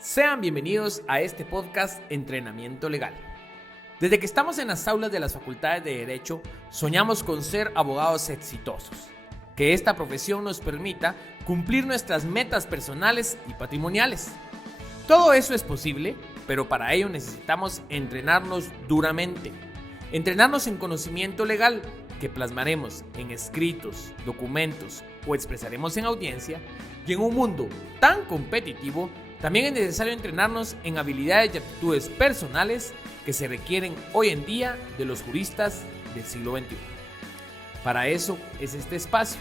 Sean bienvenidos a este podcast Entrenamiento Legal. Desde que estamos en las aulas de las facultades de Derecho, soñamos con ser abogados exitosos. Que esta profesión nos permita cumplir nuestras metas personales y patrimoniales. Todo eso es posible, pero para ello necesitamos entrenarnos duramente. Entrenarnos en conocimiento legal, que plasmaremos en escritos, documentos o expresaremos en audiencia. Y en un mundo tan competitivo, también es necesario entrenarnos en habilidades y actitudes personales que se requieren hoy en día de los juristas del siglo XXI. Para eso es este espacio.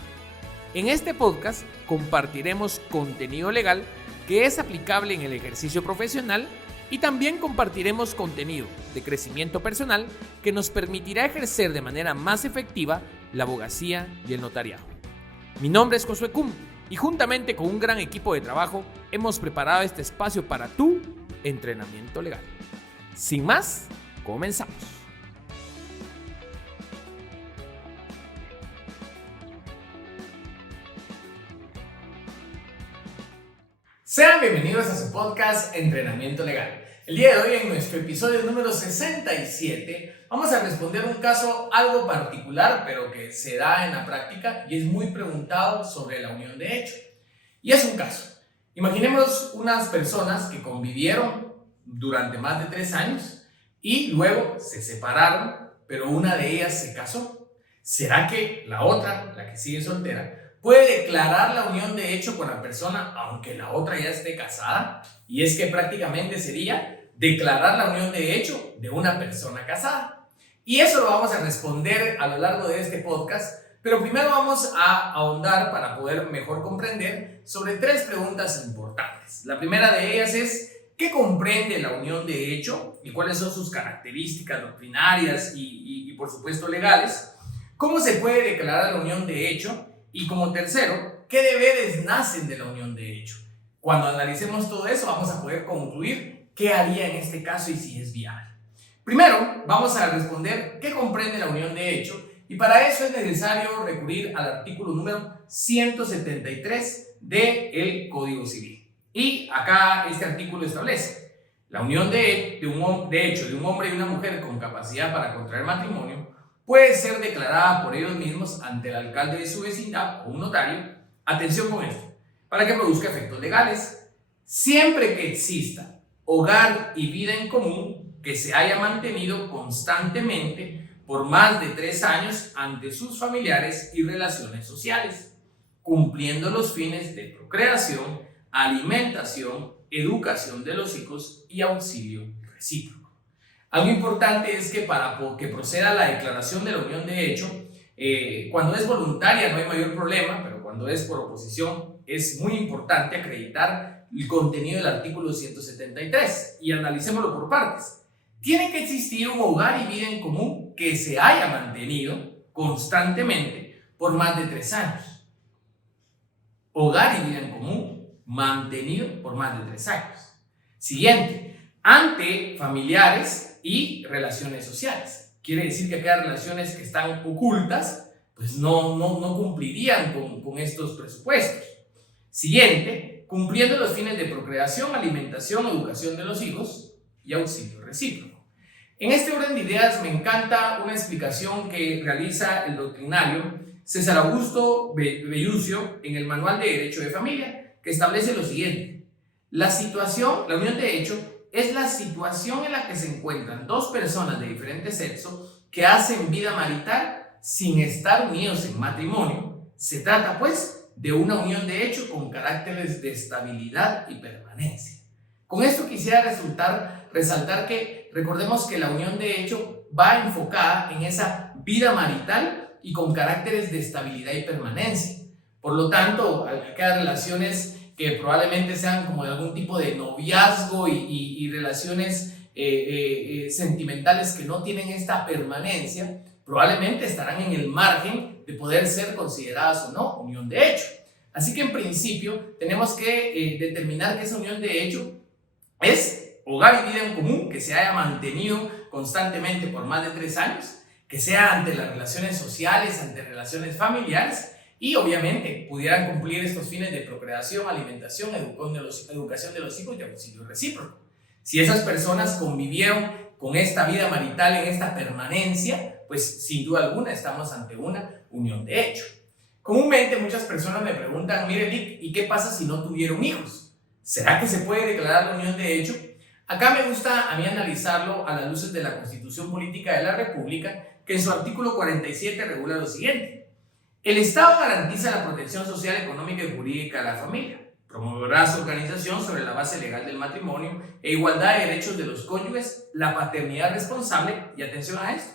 En este podcast compartiremos contenido legal que es aplicable en el ejercicio profesional y también compartiremos contenido de crecimiento personal que nos permitirá ejercer de manera más efectiva la abogacía y el notariado. Mi nombre es Josué Cum y juntamente con un gran equipo de trabajo hemos preparado este espacio para tu entrenamiento legal. Sin más, comenzamos. Sean bienvenidos a su podcast Entrenamiento Legal. El día de hoy, en nuestro episodio número 67, vamos a responder un caso algo particular, pero que se da en la práctica y es muy preguntado sobre la unión de hecho. Y es un caso. Imaginemos unas personas que convivieron durante más de 3 años y luego se separaron, pero una de ellas se casó. ¿Será que la otra, la que sigue soltera, puede declarar la unión de hecho con la persona aunque la otra ya esté casada? Y es que prácticamente sería declarar la unión de hecho de una persona casada. Y eso lo vamos a responder a lo largo de este podcast, pero primero vamos a ahondar para poder mejor comprender sobre 3 preguntas importantes. La primera de ellas es: ¿qué comprende la unión de hecho y cuáles son sus características doctrinarias y por supuesto legales? ¿Cómo se puede declarar la unión de hecho? Y como tercero, ¿qué deberes nacen de la unión de hecho? Cuando analicemos todo eso, vamos a poder concluir qué haría en este caso y si es viable. Primero, vamos a responder qué comprende la unión de hecho, y para eso es necesario recurrir al artículo número 173 del Código Civil. Y acá este artículo establece: la unión de hecho de un hombre y una mujer con capacidad para contraer matrimonio puede ser declarada por ellos mismos ante el alcalde de su vecindad o un notario. Atención con esto, para que produzca efectos legales, siempre que exista hogar y vida en común que se haya mantenido constantemente por más de 3 años ante sus familiares y relaciones sociales, cumpliendo los fines de procreación, alimentación, educación de los hijos y auxilio recíproco. Algo importante es que para que proceda la declaración de la unión de hecho, cuando es voluntaria no hay mayor problema, pero cuando es por oposición es muy importante acreditar el contenido del artículo 173 y analicémoslo por partes. Tiene que existir un hogar y vida en común que se haya mantenido constantemente por más de 3 años. Hogar y vida en común mantenido por más de 3 años. Siguiente, ante familiares y relaciones sociales. Quiere decir que aquellas relaciones que están ocultas pues no cumplirían con estos presupuestos. Siguiente, cumpliendo los fines de procreación, alimentación, educación de los hijos y auxilio recíproco. En este orden de ideas me encanta una explicación que realiza el doctrinario César Augusto Bellucio en el Manual de Derecho de Familia, que establece lo siguiente: la unión de hecho es la situación en la que se encuentran 2 personas de diferente sexo que hacen vida marital sin estar unidos en matrimonio. Se trata pues de una unión de hecho con caracteres de estabilidad y permanencia. Con esto quisiera resaltar que recordemos que la unión de hecho va enfocada en esa vida marital y con caracteres de estabilidad y permanencia. Por lo tanto, aquellas relaciones que probablemente sean como de algún tipo de noviazgo y relaciones sentimentales que no tienen esta permanencia, probablemente estarán en el margen de poder ser consideradas o no unión de hecho. Así que en principio tenemos que determinar que esa unión de hecho es hogar y vida en común que se haya mantenido constantemente por más de 3 años, que sea ante las relaciones sociales, ante relaciones familiares, y obviamente pudieran cumplir estos fines de procreación, alimentación, educación de los hijos y auxilio recíproco. Si esas personas convivieron con esta vida marital en esta permanencia, pues sin duda alguna estamos ante una unión de hecho. Comúnmente muchas personas me preguntan, mire Lick, ¿y qué pasa si no tuvieron hijos? ¿Será que se puede declarar la unión de hecho? Acá me gusta a mí analizarlo a las luces de la Constitución Política de la República, que en su artículo 47 regula lo siguiente. El Estado garantiza la protección social, económica y jurídica de la familia. Promoverá su organización sobre la base legal del matrimonio e igualdad de derechos de los cónyuges, la paternidad responsable, y atención a esto,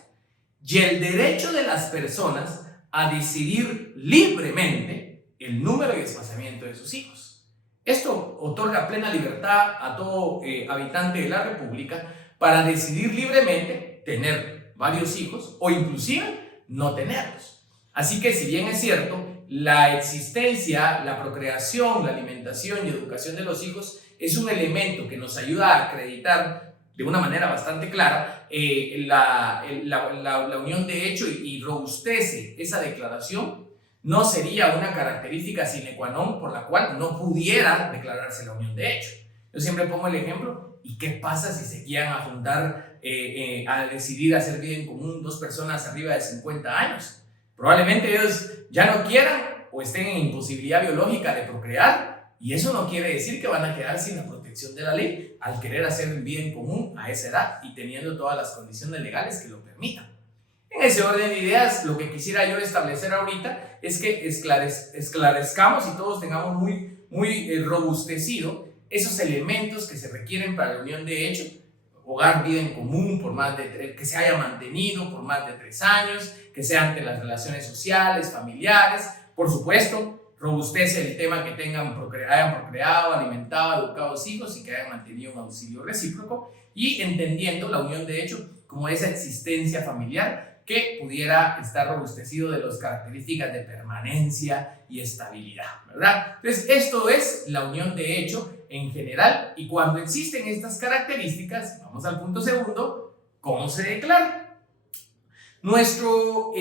y el derecho de las personas a decidir libremente el número y espaciamiento de sus hijos. Esto otorga plena libertad a todo habitante de la República para decidir libremente tener varios hijos o inclusive no tenerlos. Así que si bien es cierto, la existencia, la procreación, la alimentación y educación de los hijos es un elemento que nos ayuda a acreditar de una manera bastante clara la unión de hecho y robustece esa declaración, no sería una característica sine qua non por la cual no pudiera declararse la unión de hecho. Yo siempre pongo el ejemplo, ¿y qué pasa si se quieran a juntar, a decidir hacer vida en común dos personas arriba de 50 años? Probablemente ellos ya no quieran o estén en imposibilidad biológica de procrear, y eso no quiere decir que van a quedar sin la protección de la ley al querer hacer vida en común a esa edad y teniendo todas las condiciones legales que lo permitan. En ese orden de ideas, lo que quisiera yo establecer ahorita es que esclarezcamos y todos tengamos muy robustecido esos elementos que se requieren para la unión de hecho: hogar, vida en común, que se haya mantenido por más de 3 años, que sea ante las relaciones sociales, familiares, por supuesto, robustece el tema que hayan procreado, alimentado, educado a sus hijos y que hayan mantenido un auxilio recíproco, y entendiendo la unión de hecho como esa existencia familiar que pudiera estar robustecido de las características de permanencia y estabilidad, ¿verdad? Entonces, esto es la unión de hecho en general, y cuando existen estas características, vamos al punto segundo, ¿cómo se declara? Nuestro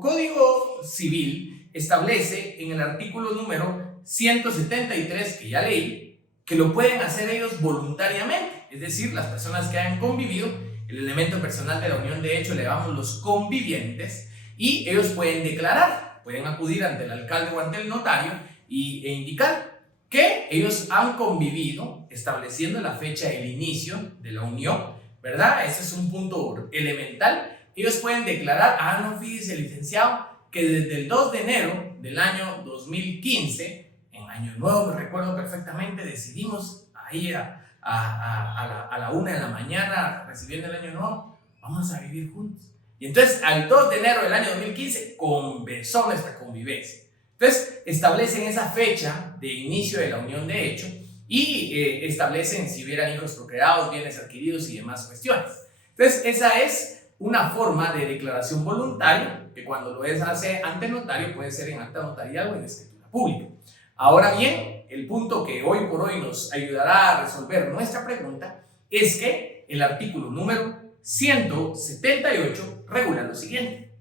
Código Civil establece en el artículo número 173, que ya leí, que lo pueden hacer ellos voluntariamente, es decir, las personas que hayan convivido. El elemento personal de la unión de hecho le llamamos los convivientes, y ellos pueden declarar, pueden acudir ante el alcalde o ante el notario e indicar que ellos han convivido, estableciendo la fecha del inicio de la unión, ¿verdad? Ese es un punto elemental. Ellos pueden declarar, no, fíjese, licenciado, que desde el 2 de enero del año 2015, en Año Nuevo, me recuerdo perfectamente, decidimos ahí a la 1 de la mañana, recibiendo el Año Nuevo, vamos a vivir juntos. Y entonces, al 2 de enero del año 2015, comenzó nuestra convivencia. Entonces, establecen esa fecha de inicio de la unión de hecho y establecen si hubieran hijos procreados, bienes adquiridos y demás cuestiones. Entonces, esa es una forma de declaración voluntaria que cuando lo hace ante notario puede ser en acta notarial o en escritura pública. Ahora bien, el punto que hoy por hoy nos ayudará a resolver nuestra pregunta es que el artículo número 178 regula lo siguiente.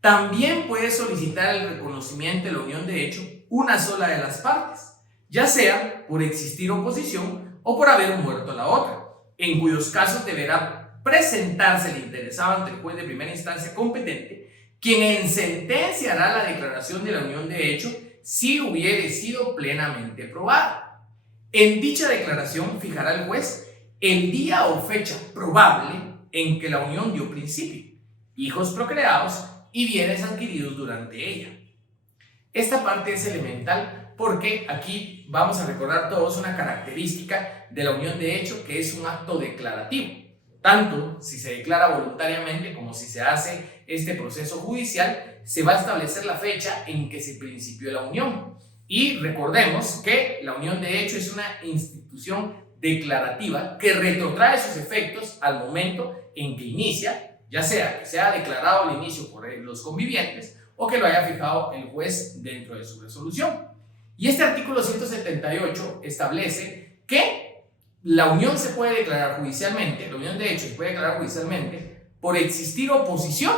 También puede solicitar el reconocimiento de la unión de hecho una sola de las partes, ya sea por existir oposición o por haber muerto la otra, en cuyos casos deberá presentarse el interesado ante el juez de primera instancia competente, quien en sentencia hará la declaración de la unión de hecho si hubiere sido plenamente probada. En dicha declaración fijará el juez el día o fecha probable en que la unión dio principio, hijos procreados y bienes adquiridos durante ella. Esta parte es elemental porque aquí vamos a recordar todos una característica de la unión de hecho, que es un acto declarativo. Tanto si se declara voluntariamente como si se hace este proceso judicial, se va a establecer la fecha en que se principió la unión. Y recordemos que la unión de hecho es una institución declarativa que retrotrae sus efectos al momento en que inicia, ya sea que sea declarado al inicio por los convivientes o que lo haya fijado el juez dentro de su resolución. Y este artículo 178 establece que la unión se puede declarar judicialmente, la unión de hecho se puede declarar judicialmente por existir oposición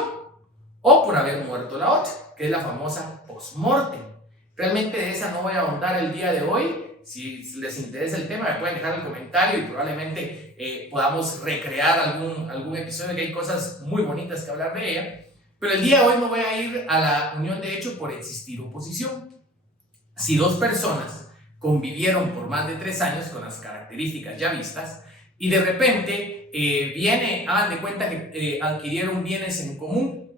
o por haber muerto la otra. que es la famosa post-mortem. Realmente de esa no voy a ahondar el día de hoy. Si les interesa el tema, me pueden dejar el comentario y probablemente podamos recrear algún episodio, que hay cosas muy bonitas que hablar de ella. Pero el día de hoy me voy a ir a la unión de hecho por existir oposición. Si dos personas convivieron por más de 3 años con las características ya vistas y de repente hagan de cuenta que adquirieron bienes en común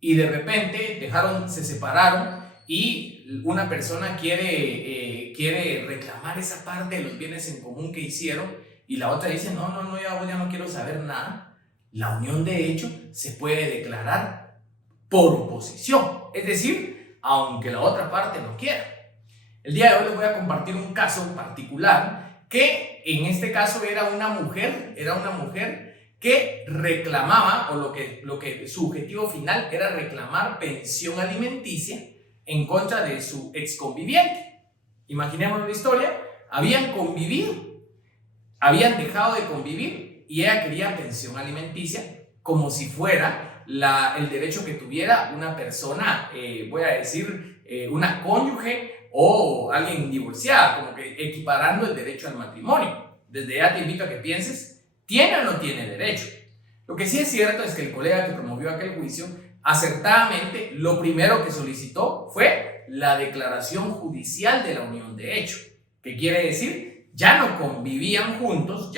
y de repente se separaron y una persona quiere reclamar esa parte de los bienes en común que hicieron y la otra dice, no, ya no quiero saber nada, la unión de hecho se puede declarar por oposición, es decir, aunque la otra parte no quiera. El día de hoy les voy a compartir un caso particular que en este caso era una mujer que reclamaba, o lo que su objetivo final era reclamar pensión alimenticia en contra de su exconviviente. Imaginemos la historia, habían convivido, habían dejado de convivir y ella quería pensión alimenticia como si fuera el derecho que tuviera una persona, voy a decir, una cónyuge o alguien divorciada, como que equiparando el derecho al matrimonio. Desde ya te invito a que pienses, ¿tiene o no tiene derecho? Lo que sí es cierto es que el colega que promovió aquel juicio, acertadamente, lo primero que solicitó fue la declaración judicial de la unión de hecho. ¿Qué quiere decir? Ya no convivían juntos,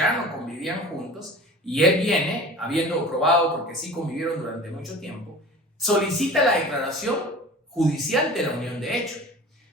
y él viene, habiendo probado, porque sí convivieron durante mucho tiempo, solicita la declaración judicial de la unión de hecho.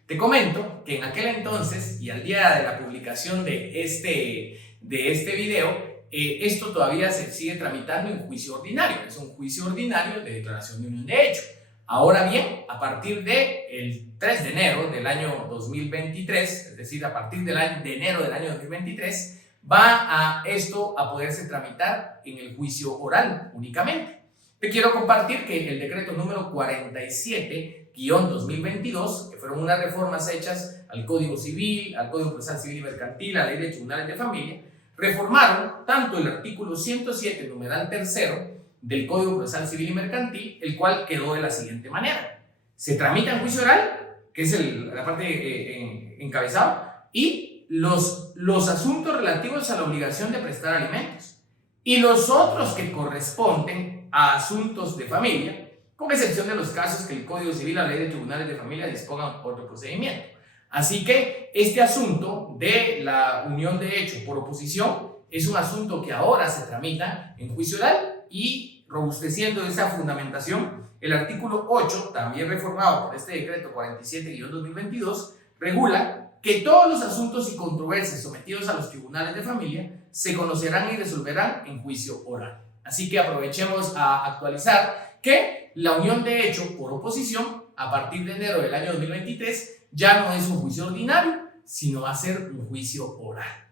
Te comento que en aquel entonces y al día de la publicación de este video, esto todavía se sigue tramitando en juicio ordinario. Es un juicio ordinario de declaración de unión de hecho. Ahora bien, a partir del 3 de enero del año 2023, es decir, a partir de enero del año 2023, va esto a poderse tramitar en el juicio oral únicamente. Te quiero compartir que el decreto número 47-2022, que fueron unas reformas hechas al Código Civil, al Código Procesal Civil y Mercantil, a la Ley de Tribunales de Familia, reformaron tanto el artículo 107, numeral tercero, del Código Procesal Civil y Mercantil, el cual quedó de la siguiente manera. Se tramita en juicio oral, que es la parte encabezada, y los asuntos relativos a la obligación de prestar alimentos y los otros que corresponden a asuntos de familia, con excepción de los casos que el Código Civil, la Ley de Tribunales de Familia dispongan otro procedimiento. Así que este asunto de la unión de hecho por oposición es un asunto que ahora se tramita en juicio oral y robusteciendo esa fundamentación, el artículo 8, también reformado por este decreto 47-2022, regula que todos los asuntos y controversias sometidos a los tribunales de familia se conocerán y resolverán en juicio oral. Así que aprovechemos a actualizar que la unión de hecho por oposición, a partir de enero del año 2023, ya no es un juicio ordinario, sino va a ser un juicio oral.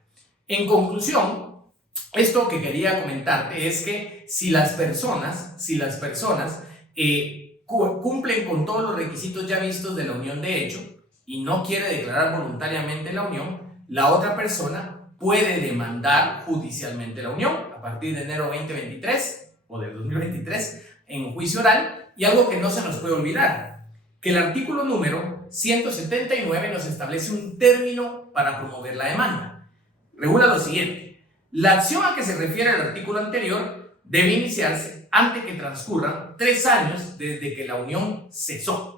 En conclusión, esto que quería comentarte es que si las personas cumplen con todos los requisitos ya vistos de la unión de hecho y no quiere declarar voluntariamente la unión, la otra persona puede demandar judicialmente la unión a partir de enero 2023 o del 2023 en juicio oral. Y algo que no se nos puede olvidar, que el artículo número 179 nos establece un término para promover la demanda. Regula lo siguiente: la acción a que se refiere el artículo anterior debe iniciarse antes que transcurran 3 años desde que la unión cesó.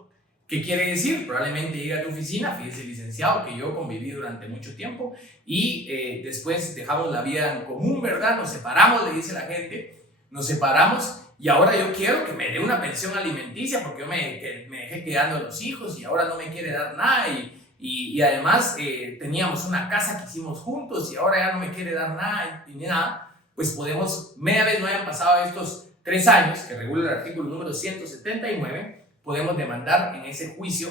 ¿Qué quiere decir? Probablemente llegue a tu oficina, fíjese licenciado, que yo conviví durante mucho tiempo y después dejamos la vida en común, ¿verdad? Nos separamos, le dice la gente, nos separamos y ahora yo quiero que me dé una pensión alimenticia porque yo me dejé quedando a los hijos y ahora no me quiere dar nada y además teníamos una casa que hicimos juntos y ahora ya no me quiere dar nada ni nada. Pues podemos, media vez no hayan pasado estos 3 años que regula el artículo número 179, podemos demandar en ese juicio,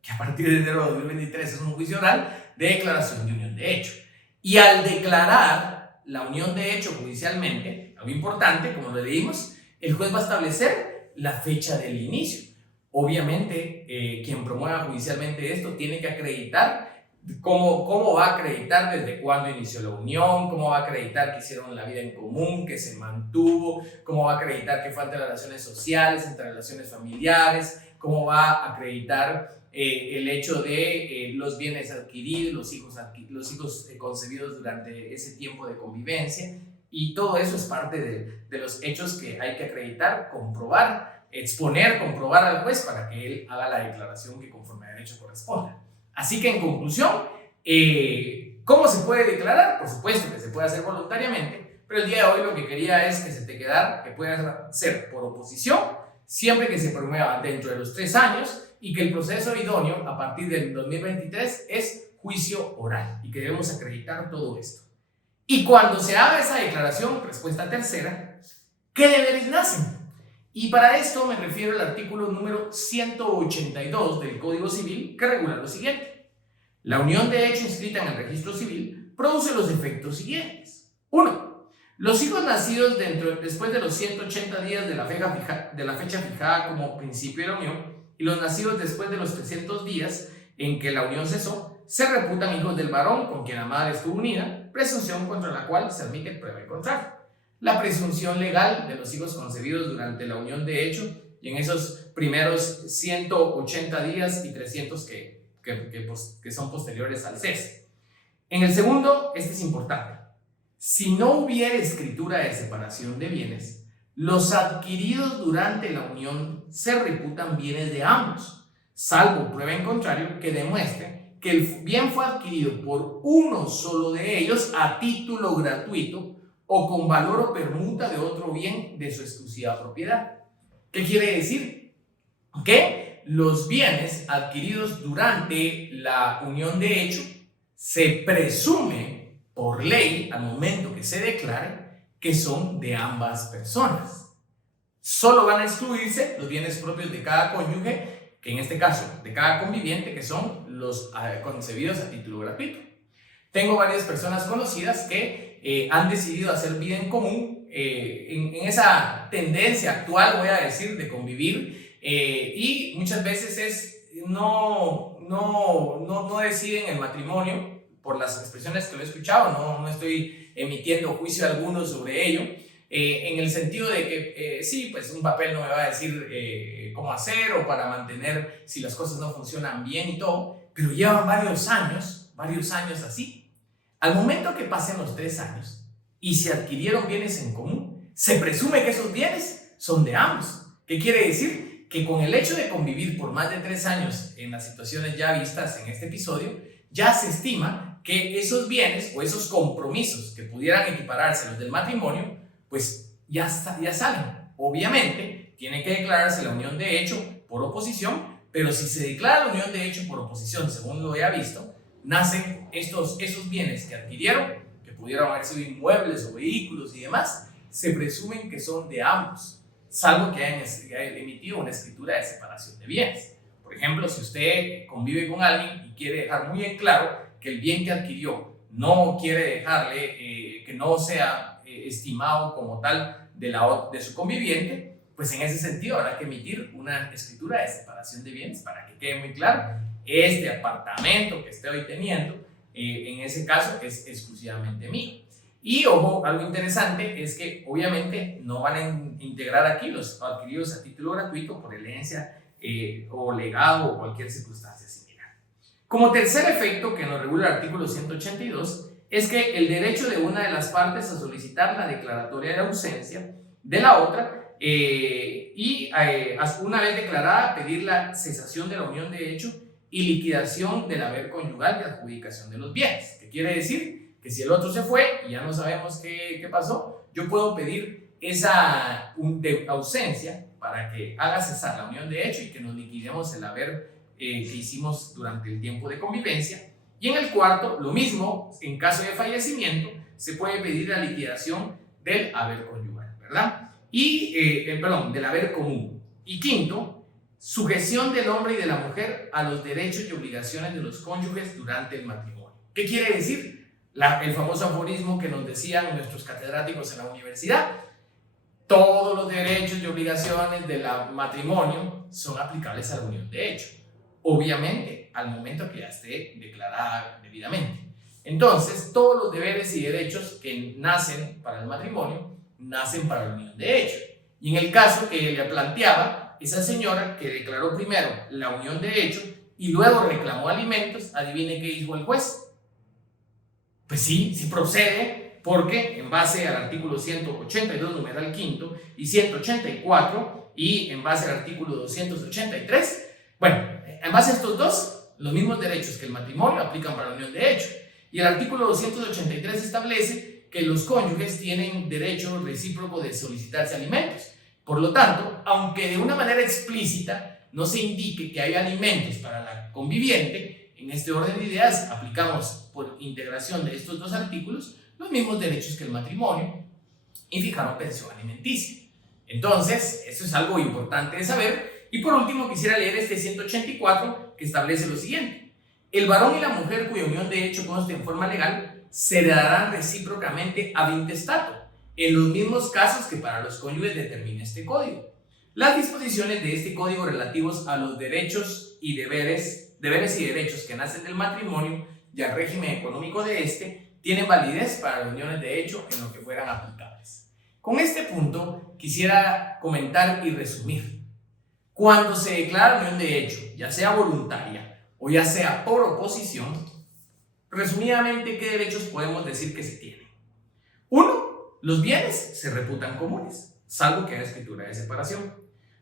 que a partir de enero de 2023 es un juicio oral, de declaración de unión de hecho. Y al declarar la unión de hecho judicialmente, algo importante, como lo leímos, el juez va a establecer la fecha del inicio. Obviamente, quien promueva judicialmente esto tiene que acreditar cómo va a acreditar desde cuándo inició la unión, cómo va a acreditar que hicieron la vida en común, que se mantuvo, cómo va a acreditar que faltan las relaciones sociales, entre relaciones familiares, cómo va a acreditar el hecho de los bienes adquiridos, los hijos concebidos durante ese tiempo de convivencia, y todo eso es parte de los hechos que hay que acreditar, comprobar, exponer, comprobar al juez para que él haga la declaración que conforme a derecho corresponda. Así que en conclusión, ¿cómo se puede declarar? Por supuesto que se puede hacer voluntariamente, pero el día de hoy lo que quería es que se te quedara que pueda ser por oposición, siempre que se promueva dentro de los 3 años, y que el proceso idóneo a partir del 2023 es juicio oral y que debemos acreditar todo esto. Y cuando se haga esa declaración, respuesta tercera, ¿qué deberes nacen? Y para esto me refiero al artículo número 182 del Código Civil, que regula lo siguiente. La unión de hecho inscrita en el registro civil produce los efectos siguientes. 1. Los hijos nacidos después de los 180 días de la fecha fijada como principio de la unión y los nacidos después de los 300 días en que la unión cesó, se reputan hijos del varón con quien la madre estuvo unida, presunción contra la cual se admite prueba en contrario. La presunción legal de los hijos concebidos durante la unión de hecho y en esos primeros 180 días y 300 que son posteriores al cese. En el segundo, este es importante. Si no hubiera escritura de separación de bienes, los adquiridos durante la unión se reputan bienes de ambos, salvo prueba en contrario que demuestre que el bien fue adquirido por uno solo de ellos a título gratuito o con valor o permuta de otro bien de su exclusiva propiedad. ¿Qué quiere decir? Que los bienes adquiridos durante la unión de hecho se presume por ley al momento que se declare que son de ambas personas. Solo van a excluirse los bienes propios de cada cónyuge, que en este caso de cada conviviente, que son los concebidos a título gratuito. Tengo varias personas conocidas que han decidido hacer vida en común en esa tendencia actual, voy a decir, de convivir, y muchas veces no deciden el matrimonio por las expresiones que lo he escuchado, no estoy emitiendo juicio alguno sobre ello, en el sentido de que sí, pues un papel no me va a decir cómo hacer o para mantener si las cosas no funcionan bien y todo, pero llevan varios años así. Al momento que pasen los 3 años y se adquirieron bienes en común, se presume que esos bienes son de ambos. ¿Qué quiere decir? Que con el hecho de convivir por más de 3 años en las situaciones ya vistas en este episodio, ya se estima que esos bienes o esos compromisos que pudieran equipararse a los del matrimonio, pues ya salen. Obviamente, tiene que declararse la unión de hecho por oposición, pero si se declara la unión de hecho por oposición, según lo he visto, nacen esos bienes que adquirieron, que pudieron haber sido inmuebles o vehículos y demás, se presumen que son de ambos, salvo que hayan emitido una escritura de separación de bienes. Por ejemplo, si usted convive con alguien y quiere dejar muy en claro que el bien que adquirió no quiere dejarle que no sea estimado como tal de su conviviente, pues en ese sentido habrá que emitir una escritura de separación de bienes para que quede muy claro, este apartamento que estoy teniendo, en ese caso es exclusivamente mío. Y ojo, algo interesante es que obviamente no van a integrar aquí los adquiridos a título gratuito por herencia o legado o cualquier circunstancia similar. Como tercer efecto que nos regula el artículo 182 es que el derecho de una de las partes a solicitar la declaratoria de ausencia de la otra y una vez declarada pedir la cesación de la unión de hecho y liquidación del haber conyugal y adjudicación de los bienes. ¿Qué quiere decir? Que si el otro se fue y ya no sabemos qué pasó, yo puedo pedir esa ausencia para que haga cesar la unión de hecho y que nos liquidemos el haber que hicimos durante el tiempo de convivencia. Y en el cuarto, lo mismo, en caso de fallecimiento, se puede pedir la liquidación del haber conyugal, ¿verdad? Y, del haber común. Y quinto, sujeción del hombre y de la mujer a los derechos y obligaciones de los cónyuges durante el matrimonio. ¿Qué quiere decir? El famoso aforismo que nos decían nuestros catedráticos en la universidad: todos los derechos y obligaciones del matrimonio son aplicables a la unión de hecho, obviamente al momento que ya esté declarada debidamente. Entonces, todos los deberes y derechos que nacen para el matrimonio nacen para la unión de hecho. Y en el caso que le planteaba, esa señora que declaró primero la unión de hecho y luego reclamó alimentos, adivine qué dijo el juez. Pues sí procede, porque en base al artículo 182, numeral quinto, y 184, y en base al artículo 283, bueno, en base a estos dos, los mismos derechos que el matrimonio aplican para la unión de hecho. Y el artículo 283 establece que los cónyuges tienen derecho recíproco de solicitarse alimentos. Por lo tanto, aunque de una manera explícita no se indique que hay alimentos para la conviviente, en este orden de ideas aplicamos por integración de estos dos artículos los mismos derechos que el matrimonio y fijaron pensión alimenticia. Entonces, eso es algo importante de saber. Y por último, quisiera leer este 184 que establece lo siguiente: el varón y la mujer cuya unión de hecho conste en forma legal se heredarán recíprocamente ad intestato, en los mismos casos que para los cónyuges determina este código. Las disposiciones de este código relativos a los derechos y deberes y derechos que nacen del matrimonio y al régimen económico de este tienen validez para las uniones de hecho en lo que fueran aplicables. Con este punto quisiera comentar y resumir. Cuando se declara unión de hecho, ya sea voluntaria o ya sea por oposición, resumidamente, ¿qué derechos podemos decir que se tienen? 1. Los bienes se reputan comunes, salvo que haya escritura de separación.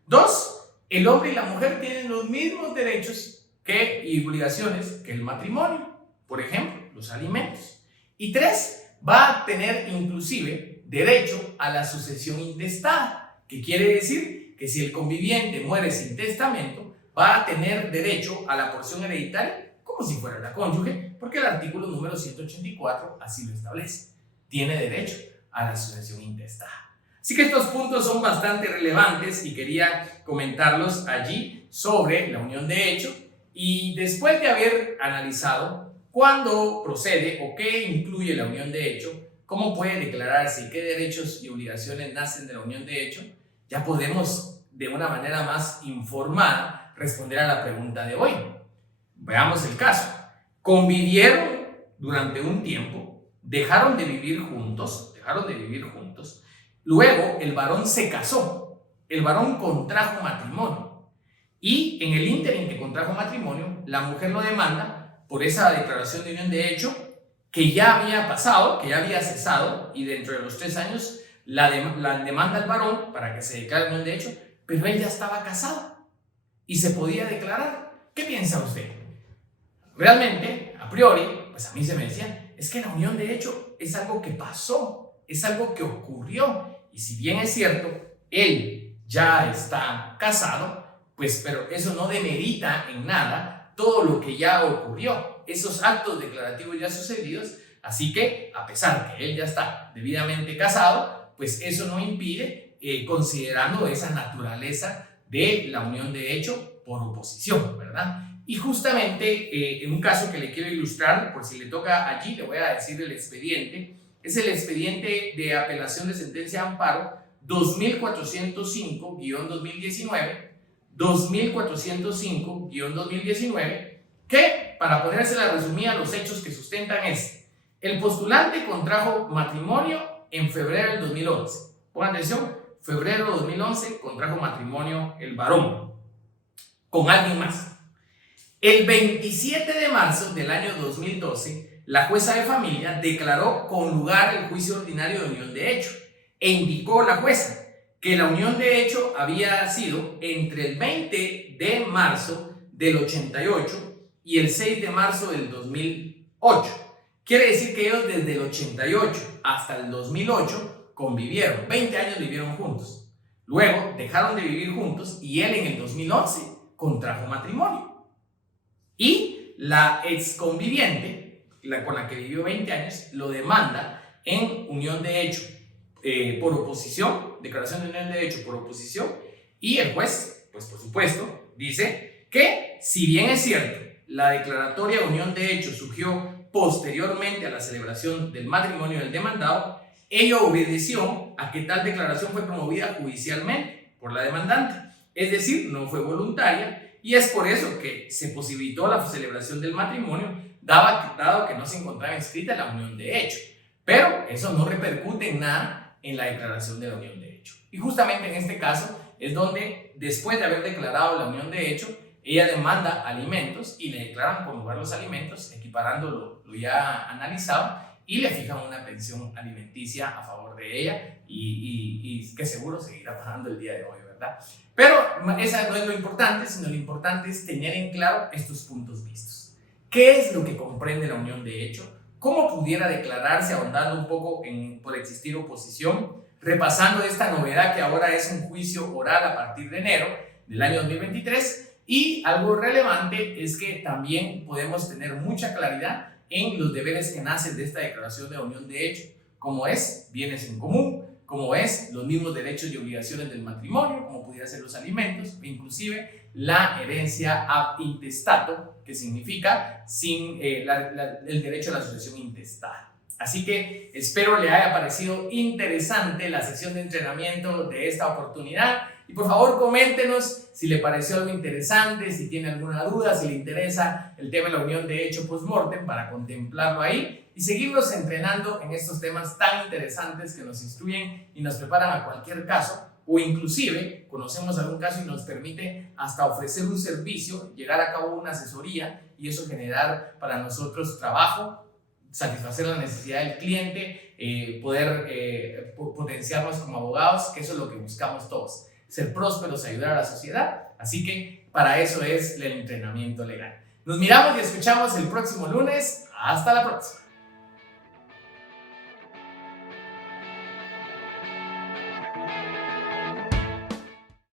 2. El hombre y la mujer tienen los mismos derechos y obligaciones que el matrimonio, por ejemplo, los alimentos. Y 3. Va a tener inclusive derecho a la sucesión intestada, que quiere decir que si el conviviente muere sin testamento, va a tener derecho a la porción hereditaria como si fuera la cónyuge, porque el artículo número 184 así lo establece. Tiene derecho a la sucesión intestada. Así que estos puntos son bastante relevantes y quería comentarlos allí sobre la unión de hecho. Y después de haber analizado cuándo procede o qué incluye la unión de hecho, cómo puede declararse y qué derechos y obligaciones nacen de la unión de hecho, ya podemos de una manera más informada responder a la pregunta de hoy. Veamos el caso. Convivieron durante un tiempo, dejaron de vivir juntos, luego el varón se casó, el varón contrajo matrimonio. Y en el ínterin que contrajo matrimonio, la mujer lo demanda por esa declaración de unión de hecho que ya había pasado, que ya había cesado, y dentro de los 3 años la demanda al varón para que se declare unión de hecho, pero él ya estaba casado y se podía declarar. ¿Qué piensa usted? Realmente, a priori, pues a mí se me decía, es que la unión de hecho es algo que pasó, es algo que ocurrió, y si bien es cierto, él ya está casado, pues, pero eso no demerita en nada todo lo que ya ocurrió, esos actos declarativos ya sucedidos. Así que, a pesar que él ya está debidamente casado, pues eso no impide, considerando esa naturaleza de la unión de hecho por oposición, ¿verdad? Y justamente en un caso que le quiero ilustrar, por si le toca allí, le voy a decir el expediente. Es el expediente de apelación de sentencia de amparo 2405-2019, 2405-2019, que, para ponérsela resumida, los hechos que sustentan es: el postulante contrajo matrimonio en febrero del 2011. Pongan atención, febrero de 2011 contrajo matrimonio el varón con alguien más. El 27 de marzo del año 2012, la jueza de familia declaró con lugar el juicio ordinario de unión de hecho e indicó la jueza que la unión de hecho había sido entre el 20 de marzo del 88 y el 6 de marzo del 2008. Quiere decir que ellos desde el 88 hasta el 2008 convivieron, 20 años vivieron juntos. Luego dejaron de vivir juntos y él en el 2011 contrajo matrimonio. Y la exconviviente, con la que vivió 20 años, lo demanda en unión de hecho por oposición, declaración de unión de hecho por oposición, y el juez, pues por supuesto, dice que si bien es cierto, la declaratoria de unión de hecho surgió posteriormente a la celebración del matrimonio del demandado, ello obedeció a que tal declaración fue promovida judicialmente por la demandante, es decir, no fue voluntaria, y es por eso que se posibilitó la celebración del matrimonio, dado que no se encontraba inscrita la unión de hecho. Pero eso no repercute en nada en la declaración de la unión de hecho. Y justamente en este caso, es donde después de haber declarado la unión de hecho, ella demanda alimentos y le declaran por lugar los alimentos, equiparando lo ya analizado, y le fijan una pensión alimenticia a favor de ella y que seguro seguirá pagando el día de hoy, ¿verdad? Pero esa no es lo importante, sino lo importante es tener en claro estos puntos vistos. ¿Qué es lo que comprende la unión de hecho? ¿Cómo pudiera declararse, ahondando un poco por existir oposición? Repasando esta novedad que ahora es un juicio oral a partir de enero del año 2023. Y algo relevante es que también podemos tener mucha claridad en los deberes que nacen de esta declaración de unión de hecho, como es bienes en común, como es los mismos derechos y obligaciones del matrimonio, como pudiera ser los alimentos, e inclusive la herencia ab intestato, que significa sin el derecho a la sucesión intestada. Así que espero le haya parecido interesante la sesión de entrenamiento de esta oportunidad y por favor coméntenos si le pareció algo interesante, si tiene alguna duda, si le interesa el tema de la unión de hecho post-mortem para contemplarlo ahí y seguirnos entrenando en estos temas tan interesantes que nos instruyen y nos preparan a cualquier caso, o inclusive conocemos algún caso y nos permite hasta ofrecer un servicio, llegar a cabo una asesoría y eso generar para nosotros trabajo, satisfacer la necesidad del cliente, poder potenciarnos como abogados, que eso es lo que buscamos todos, ser prósperos, ayudar a la sociedad. Así que para eso es el entrenamiento legal. Nos miramos y escuchamos el próximo lunes. Hasta la próxima.